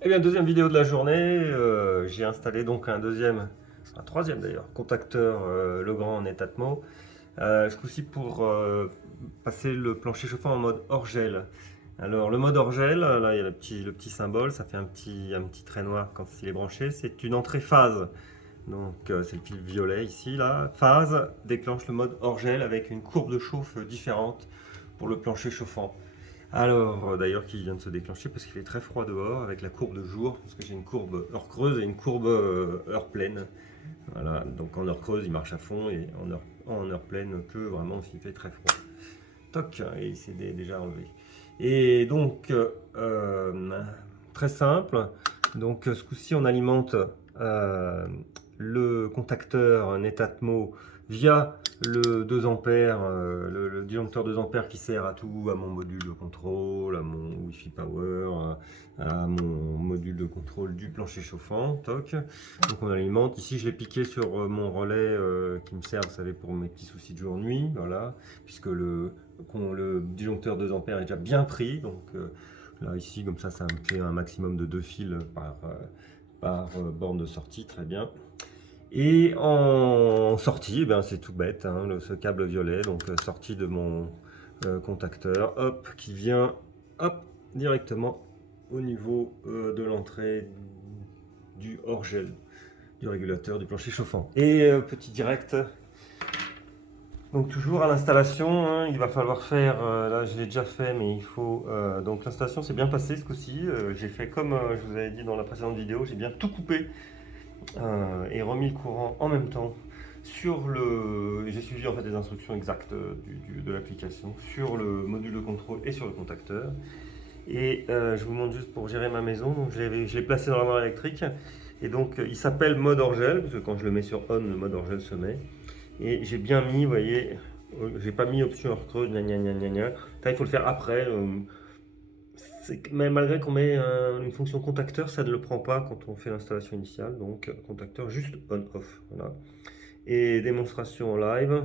Eh bien, deuxième vidéo de la journée, j'ai installé donc un troisième d'ailleurs, contacteur Legrand en étatmo. Ce coup-ci pour passer le plancher chauffant en mode hors gel. Alors le mode hors gel, là il y a le petit symbole, ça fait un petit trait noir quand il est branché. C'est une entrée phase. Donc c'est le fil violet ici, là. Phase déclenche le mode hors gel avec une courbe de chauffe différente pour le plancher chauffant. Alors, d'ailleurs, qui vient de se déclencher parce qu'il fait très froid dehors avec la courbe de jour, parce que j'ai une courbe heure creuse et une courbe heure pleine. Voilà, donc en heure creuse, il marche à fond et en heure pleine, que vraiment s'il fait très froid. Toc, et il s'est déjà enlevé. Et donc, très simple. Donc, ce coup-ci, on alimente euh, le contacteur Netatmo via le 2 ampères, le disjoncteur 2 ampères qui sert à tout, à mon module de contrôle, à mon Wi-Fi Power, à mon module de contrôle du plancher chauffant. Toc. Donc on alimente. Ici, je l'ai piqué sur mon relais qui me sert, vous savez, pour mes petits soucis de jour-nuit. Voilà, puisque le disjoncteur 2 ampères est déjà bien pris. Donc là, ici, comme ça me fait un maximum de 2 fils par borne de sortie. Très bien. Et en sortie, eh ben, c'est tout bête, hein, ce câble violet, donc sortie de mon contacteur, hop, qui vient hop, directement au niveau de l'entrée du hors-gel, du régulateur du plancher chauffant. Et petit direct, donc toujours à l'installation, hein, il va falloir faire, là je l'ai déjà fait, mais il faut, donc l'installation s'est bien passée ce coup-ci, j'ai fait comme je vous avais dit dans la précédente vidéo, j'ai bien tout coupé et remis le courant en même temps sur j'ai suivi en fait les instructions exactes de l'application sur le module de contrôle et sur le contacteur. Et je vous montre juste pour gérer ma maison, donc je l'ai placé dans l'armoire électrique. Et donc il s'appelle mode hors gel, parce que quand je le mets sur on, le mode hors gel se met. Et j'ai bien mis, vous voyez, j'ai pas mis option hors creuse, gna gna gna gna gna. Ça, il faut le faire après. Mais malgré qu'on met une fonction contacteur, ça ne le prend pas quand on fait l'installation initiale. Donc contacteur juste on-off. Voilà. Et démonstration en live.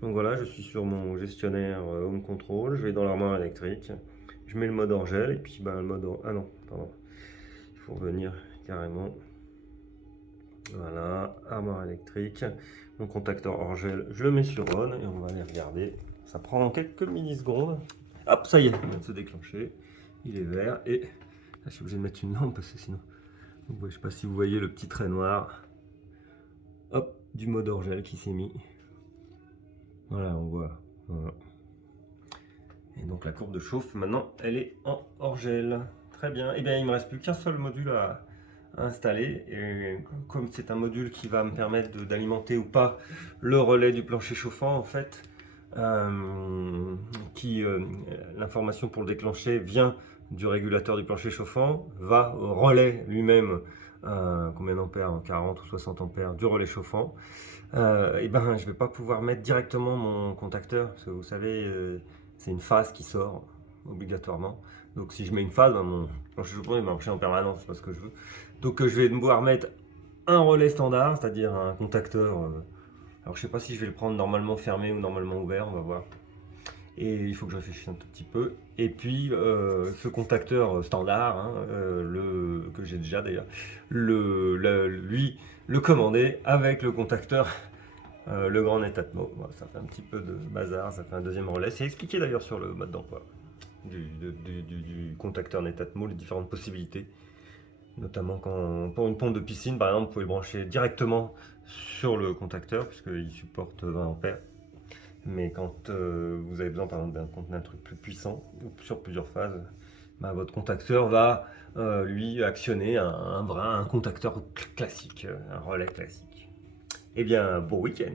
Donc voilà, je suis sur mon gestionnaire Home Control. Je vais dans l'armoire électrique. Je mets le mode hors gel et puis ben, le mode ah non, pardon. Il faut revenir carrément. Voilà, armoire électrique. Mon contacteur hors gel, je le mets sur on et on va aller regarder. Ça prend quelques millisecondes. Hop, ça y est, il vient de se déclencher. Il est vert et là, je suis obligé de mettre une lampe parce que sinon, donc, je ne sais pas si vous voyez le petit trait noir. Hop, du mode hors gel qui s'est mis. Voilà, on voit. Voilà. Et donc la courbe de chauffe, maintenant, elle est en hors gel. Très bien. Et bien, il ne me reste plus qu'un seul module à installer. Et comme c'est un module qui va me permettre d'alimenter ou pas le relais du plancher chauffant, en fait, l'information pour le déclencher vient du régulateur du plancher chauffant, va au relais lui-même, combien d'ampères, 40 ou 60 ampères du relais chauffant. Et ben je vais pas pouvoir mettre directement mon contacteur, parce que vous savez, c'est une phase qui sort obligatoirement. Donc si je mets une phase, ben, mon plancher chauffant il va marcher en permanence, c'est pas ce que je veux. Donc je vais devoir mettre un relais standard, c'est-à-dire un contacteur. Alors je sais pas si je vais le prendre normalement fermé ou normalement ouvert, on va voir. Et il faut que je réfléchisse un tout petit peu. Et puis ce contacteur standard, hein, que j'ai déjà d'ailleurs, lui le commander avec le contacteur Legrand Netatmo. Voilà, ça fait un petit peu de bazar, ça fait un deuxième relais. C'est expliqué d'ailleurs sur le mode d'emploi du contacteur Netatmo, les différentes possibilités. Notamment pour une pompe de piscine, par exemple, vous pouvez le brancher directement sur le contacteur, puisqu'il supporte 20 ampères. Mais quand vous avez besoin, par exemple, d'un truc plus puissant, ou sur plusieurs phases, bah, votre contacteur va, lui, actionner un contacteur classique, un relais classique. Eh bien, bon week-end!